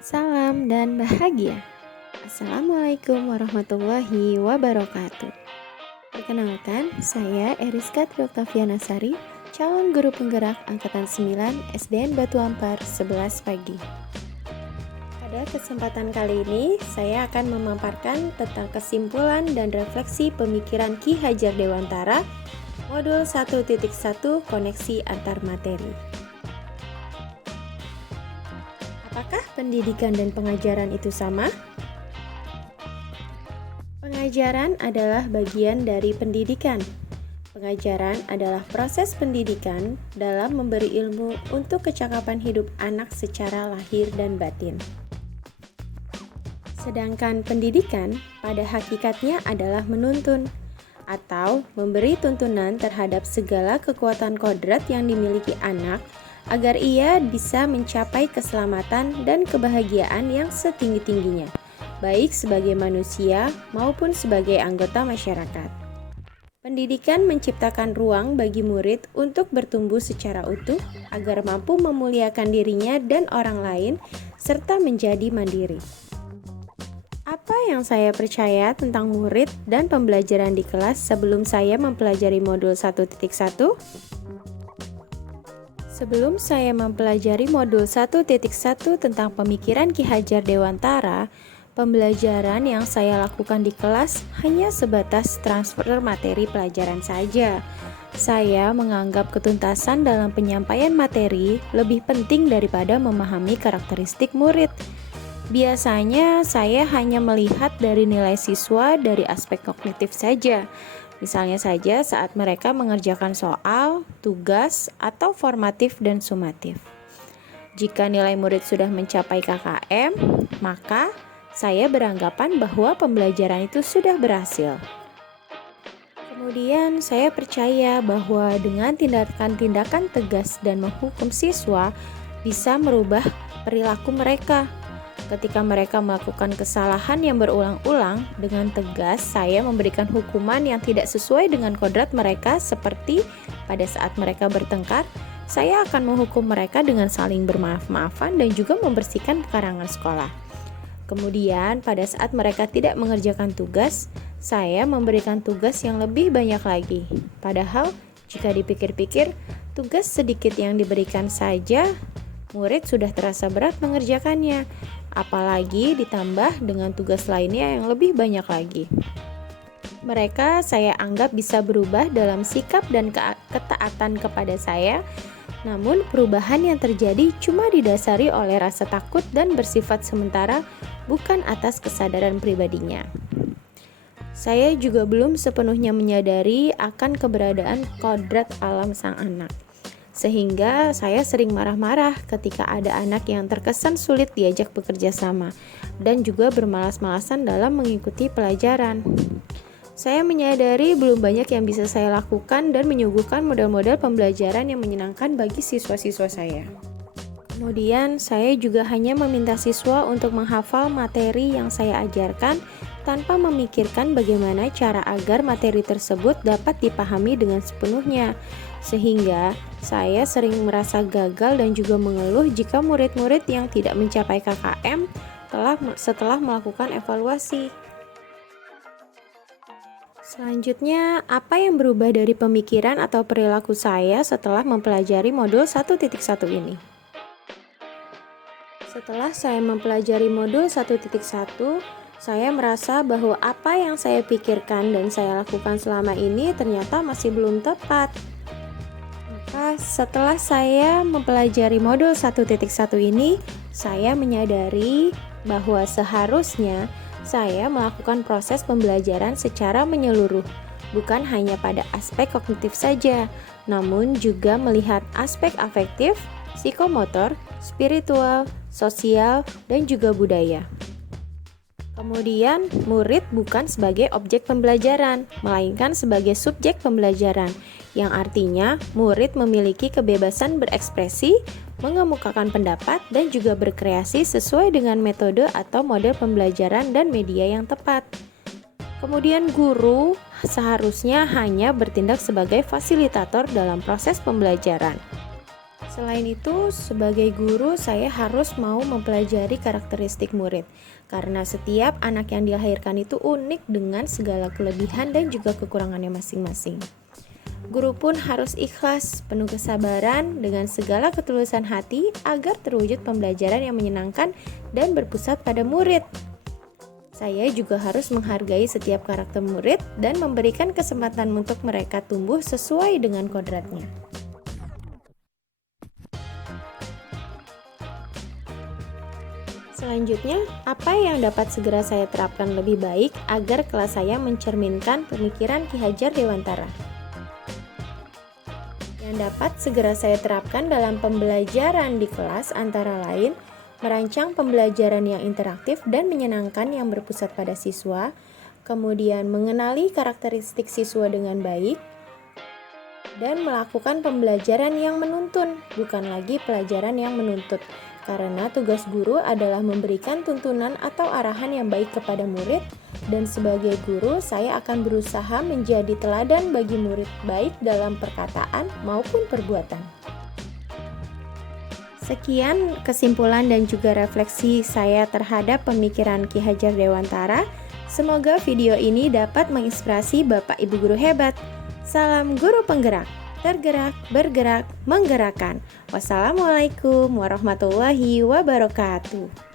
Salam dan bahagia. Assalamualaikum warahmatullahi wabarakatuh. Perkenalkan, saya Eriska Trioktaviana Sari, calon guru penggerak Angkatan 9 SDN Batu Ampar 11 pagi. Pada kesempatan kali ini, saya akan memaparkan tentang kesimpulan dan refleksi pemikiran Ki Hajar Dewantara, Modul 1.1 Koneksi Antar Materi. Apakah pendidikan dan pengajaran itu sama? Pengajaran adalah bagian dari pendidikan. Pengajaran adalah proses pendidikan dalam memberi ilmu untuk kecakapan hidup anak secara lahir dan batin. Sedangkan pendidikan pada hakikatnya adalah menuntun atau memberi tuntunan terhadap segala kekuatan kodrat yang dimiliki anak agar ia bisa mencapai keselamatan dan kebahagiaan yang setinggi-tingginya, baik sebagai manusia maupun sebagai anggota masyarakat. Pendidikan menciptakan ruang bagi murid untuk bertumbuh secara utuh agar mampu memuliakan dirinya dan orang lain serta menjadi mandiri. Apa yang saya percaya tentang murid dan pembelajaran di kelas sebelum saya mempelajari modul 1.1? Sebelum saya mempelajari modul 1.1 tentang pemikiran Ki Hajar Dewantara, pembelajaran yang saya lakukan di kelas hanya sebatas transfer materi pelajaran saja. Saya menganggap ketuntasan dalam penyampaian materi lebih penting daripada memahami karakteristik murid. Biasanya saya hanya melihat dari nilai siswa dari aspek kognitif saja. Misalnya saja saat mereka mengerjakan soal, tugas, atau formatif dan sumatif. Jika nilai murid sudah mencapai KKM, maka saya beranggapan bahwa pembelajaran itu sudah berhasil. Kemudian saya percaya bahwa dengan tindakan-tindakan tegas dan menghukum siswa bisa merubah perilaku mereka. Ketika mereka melakukan kesalahan yang berulang-ulang, dengan tegas saya memberikan hukuman yang tidak sesuai dengan kodrat mereka, seperti pada saat mereka bertengkar, saya akan menghukum mereka dengan saling bermaaf-maafan dan juga membersihkan pekarangan sekolah. Kemudian pada saat mereka tidak mengerjakan tugas, saya memberikan tugas yang lebih banyak lagi. Padahal jika dipikir-pikir, tugas sedikit yang diberikan saja, murid sudah terasa berat mengerjakannya. Apalagi ditambah dengan tugas lainnya yang lebih banyak lagi. Mereka saya anggap bisa berubah dalam sikap dan ketaatan kepada saya, namun perubahan yang terjadi cuma didasari oleh rasa takut dan bersifat sementara, bukan atas kesadaran pribadinya. Saya juga belum sepenuhnya menyadari akan keberadaan kodrat alam sang anak. Sehingga saya sering marah-marah ketika ada anak yang terkesan sulit diajak bekerja sama dan juga bermalas-malasan dalam mengikuti pelajaran. Saya menyadari belum banyak yang bisa saya lakukan dan menyuguhkan model-model pembelajaran yang menyenangkan bagi siswa-siswa saya. Kemudian saya juga hanya meminta siswa untuk menghafal materi yang saya ajarkan tanpa memikirkan bagaimana cara agar materi tersebut dapat dipahami dengan sepenuhnya. Sehingga saya sering merasa gagal dan juga mengeluh jika murid-murid yang tidak mencapai KKM setelah melakukan evaluasi. Selanjutnya, apa yang berubah dari pemikiran atau perilaku saya setelah mempelajari modul 1.1 ini? Setelah saya mempelajari modul 1.1, saya merasa bahwa apa yang saya pikirkan dan saya lakukan selama ini ternyata masih belum tepat. Setelah saya mempelajari modul 1.1 ini, saya menyadari bahwa seharusnya saya melakukan proses pembelajaran secara menyeluruh, bukan hanya pada aspek kognitif saja, namun juga melihat aspek afektif, psikomotor, spiritual, sosial, dan juga budaya. Kemudian, murid bukan sebagai objek pembelajaran, melainkan sebagai subjek pembelajaran, yang artinya murid memiliki kebebasan berekspresi, mengemukakan pendapat, dan juga berkreasi sesuai dengan metode atau model pembelajaran dan media yang tepat. Kemudian guru seharusnya hanya bertindak sebagai fasilitator dalam proses pembelajaran. Selain itu, sebagai guru saya harus mau mempelajari karakteristik murid, karena setiap anak yang dilahirkan itu unik dengan segala kelebihan dan juga kekurangannya masing-masing. Guru pun harus ikhlas, penuh kesabaran dengan segala ketulusan hati agar terwujud pembelajaran yang menyenangkan dan berpusat pada murid. Saya juga harus menghargai setiap karakter murid dan memberikan kesempatan untuk mereka tumbuh sesuai dengan kodratnya. Selanjutnya, apa yang dapat segera saya terapkan lebih baik agar kelas saya mencerminkan pemikiran Ki Hajar Dewantara? Yang dapat segera saya terapkan dalam pembelajaran di kelas antara lain merancang pembelajaran yang interaktif dan menyenangkan yang berpusat pada siswa, kemudian mengenali karakteristik siswa dengan baik, dan melakukan pembelajaran yang menuntun, bukan lagi pelajaran yang menuntut. Karena tugas guru adalah memberikan tuntunan atau arahan yang baik kepada murid, dan sebagai guru saya akan berusaha menjadi teladan bagi murid baik dalam perkataan maupun perbuatan. Sekian kesimpulan dan juga refleksi saya terhadap pemikiran Ki Hajar Dewantara. Semoga video ini dapat menginspirasi Bapak Ibu guru hebat. Salam guru penggerak. Tergerak, bergerak, menggerakkan. Wassalamualaikum warahmatullahi wabarakatuh.